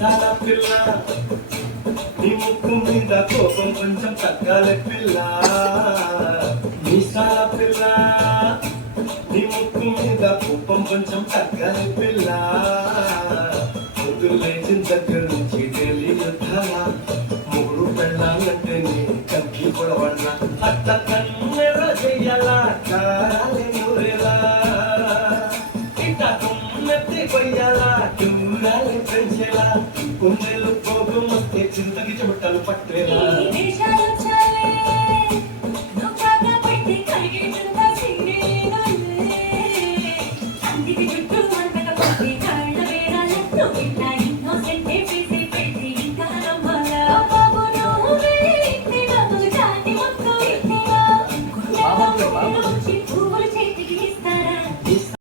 మీసాల పిల్ల నీ ముక్కు మీద కోపం కొంచెం తగ్గాలి పిల్ల మీసాల పిల్ల నీ ముక్కు మీద కోపం కొంచెం తగ్గాలి పిల్ల పొద్దులు లేచిన దగ్గర నుంచి డైలీ యుద్ధాల మూడు పెళ్ళాలంటే నీ కంకి పొడవన్నా అట్ట కన్నెర చెయ్యాలా కారాలి నూరేలా ఇట్ట తుమ్మెత్తి కొయ్యాలా దూరాలి పెంచేలా కుందేలు పోగు వస్తే చింతకి చెమటలు పట్టేలా